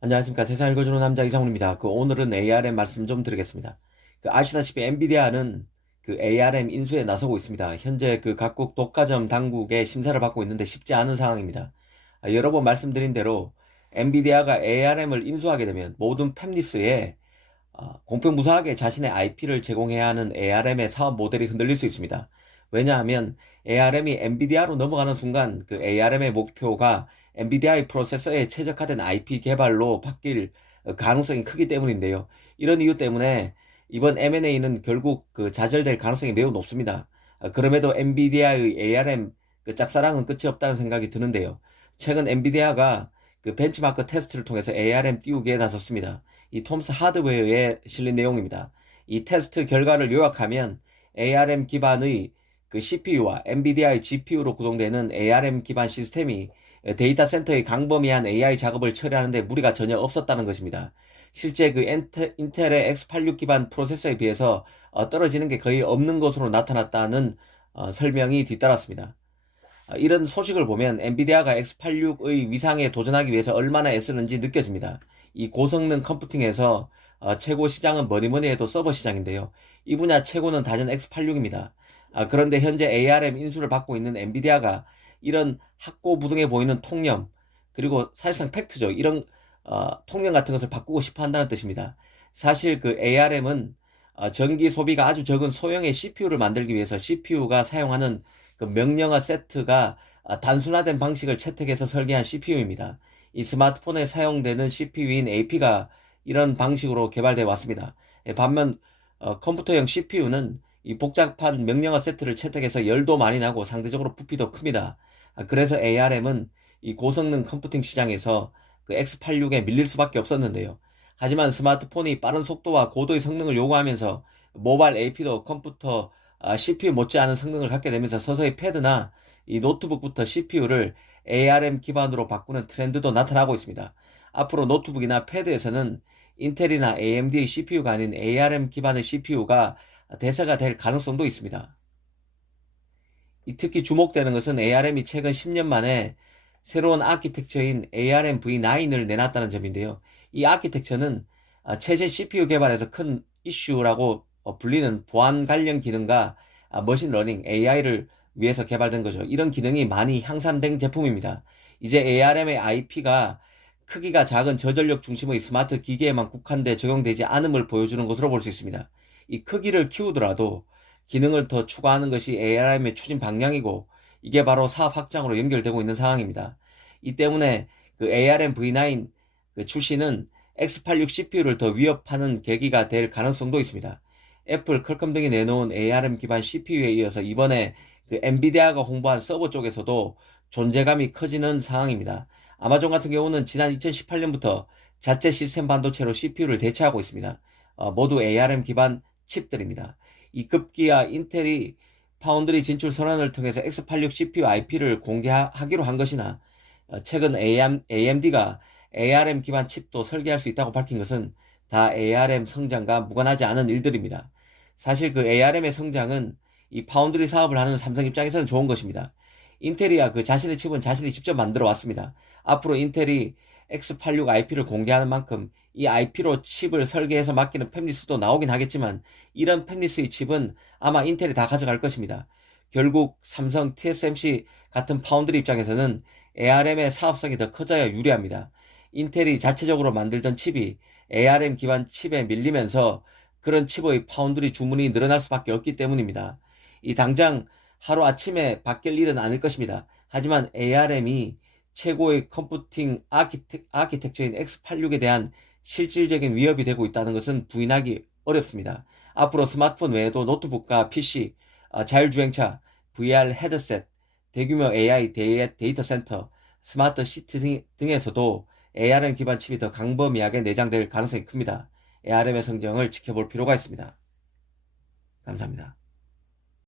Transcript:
안녕하십니까. 세상 읽어주는 남자 이상훈입니다. 오늘은 ARM 말씀 좀 드리겠습니다. 아시다시피 엔비디아는 ARM 인수에 나서고 있습니다. 현재 각국 독과점 당국의 심사를 받고 있는데 쉽지 않은 상황입니다. 여러 번 말씀드린 대로 엔비디아가 ARM을 인수하게 되면 모든 팹리스에 공평무사하게 자신의 IP를 제공해야 하는 ARM의 사업 모델이 흔들릴 수 있습니다. 왜냐하면 ARM이 엔비디아로 넘어가는 순간 ARM의 목표가 엔비디아의 프로세서에 최적화된 IP 개발로 바뀔 가능성이 크기 때문인데요. 이런 이유 때문에 이번 M&A는 결국 좌절될 가능성이 매우 높습니다. 그럼에도 엔비디아의 ARM 짝사랑은 끝이 없다는 생각이 드는데요. 최근 엔비디아가 벤치마크 테스트를 통해서 ARM 띄우기에 나섰습니다. 이 톰스 하드웨어에 실린 내용입니다. 이 테스트 결과를 요약하면 ARM 기반의 CPU와 엔비디아의 GPU로 구동되는 ARM 기반 시스템이 데이터 센터의 광범위한 AI 작업을 처리하는 데 무리가 전혀 없었다는 것입니다. 실제 인텔의 X86 기반 프로세서에 비해서 떨어지는 게 거의 없는 것으로 나타났다는 설명이 뒤따랐습니다. 이런 소식을 보면 엔비디아가 X86의 위상에 도전하기 위해서 얼마나 애쓰는지 느껴집니다. 이 고성능 컴퓨팅에서 최고 시장은 뭐니뭐니 해도 서버 시장인데요. 이 분야 최고는 단연 X86입니다. 그런데 현재 ARM 인수를 받고 있는 엔비디아가 이런 학고부등해 보이는 통념, 그리고 사실상 팩트죠. 이런 통념 같은 것을 바꾸고 싶어 한다는 뜻입니다. 사실 ARM은 전기 소비가 아주 적은 소형의 CPU를 만들기 위해서 CPU가 사용하는 명령어 세트가 단순화된 방식을 채택해서 설계한 CPU입니다. 이 스마트폰에 사용되는 CPU인 AP가 이런 방식으로 개발되어 왔습니다. 반면 컴퓨터형 CPU는 이 복잡한 명령어 세트를 채택해서 열도 많이 나고 상대적으로 부피도 큽니다. 그래서 ARM은 이 고성능 컴퓨팅 시장에서 X86에 밀릴 수밖에 없었는데요. 하지만 스마트폰이 빠른 속도와 고도의 성능을 요구하면서 모바일 AP도 컴퓨터 CPU 못지않은 성능을 갖게 되면서 서서히 패드나 이 노트북부터 CPU를 ARM 기반으로 바꾸는 트렌드도 나타나고 있습니다. 앞으로 노트북이나 패드에서는 인텔이나 AMD의 CPU가 아닌 ARM 기반의 CPU가 대세가 될 가능성도 있습니다. 특히 주목되는 것은 ARM이 최근 10년 만에 새로운 아키텍처인 ARM V9을 내놨다는 점인데요. 이 아키텍처는 최신 CPU 개발에서 큰 이슈라고 불리는 보안 관련 기능과 머신러닝 AI를 위해서 개발된 거죠. 이런 기능이 많이 향상된 제품입니다. 이제 ARM의 IP가 크기가 작은 저전력 중심의 스마트 기기에만 국한돼 적용되지 않음을 보여주는 것으로 볼 수 있습니다. 이 크기를 키우더라도 기능을 더 추가하는 것이 ARM의 추진 방향이고, 이게 바로 사업 확장으로 연결되고 있는 상황입니다. 이 때문에 ARM V9 출시는 X86 CPU를 더 위협하는 계기가 될 가능성도 있습니다. 애플, 퀄컴 등이 내놓은 ARM 기반 CPU에 이어서 이번에 엔비디아가 홍보한 서버 쪽에서도 존재감이 커지는 상황입니다. 아마존 같은 경우는 지난 2018년부터 자체 시스템 반도체로 CPU를 대체하고 있습니다. 모두 ARM 기반 칩들입니다. 이 급기야 인텔이 파운드리 진출 선언을 통해서 X86 CPU IP를 공개하기로 한 것이나, 최근 AMD가 ARM 기반 칩도 설계할 수 있다고 밝힌 것은 다 ARM 성장과 무관하지 않은 일들입니다. 사실 ARM의 성장은 이 파운드리 사업을 하는 삼성 입장에서는 좋은 것입니다. 인텔이야 자신의 칩은 자신이 직접 만들어 왔습니다. 앞으로 인텔이 X86 IP를 공개하는 만큼 이 IP로 칩을 설계해서 맡기는 팹리스도 나오긴 하겠지만, 이런 팹리스의 칩은 아마 인텔이 다 가져갈 것입니다. 결국 삼성, TSMC 같은 파운드리 입장에서는 ARM의 사업성이 더 커져야 유리합니다. 인텔이 자체적으로 만들던 칩이 ARM 기반 칩에 밀리면서 그런 칩의 파운드리 주문이 늘어날 수밖에 없기 때문입니다. 이 당장 하루아침에 바뀔 일은 아닐 것입니다. 하지만 ARM이 최고의 컴퓨팅 아키텍처인 X86에 대한 실질적인 위협이 되고 있다는 것은 부인하기 어렵습니다. 앞으로 스마트폰 외에도 노트북과 PC, 자율주행차, VR 헤드셋, 대규모 AI 데이터 센터, 스마트 시티 등에서도 ARM 기반 칩이 더 광범위하게 내장될 가능성이 큽니다. ARM의 성장을 지켜볼 필요가 있습니다. 감사합니다.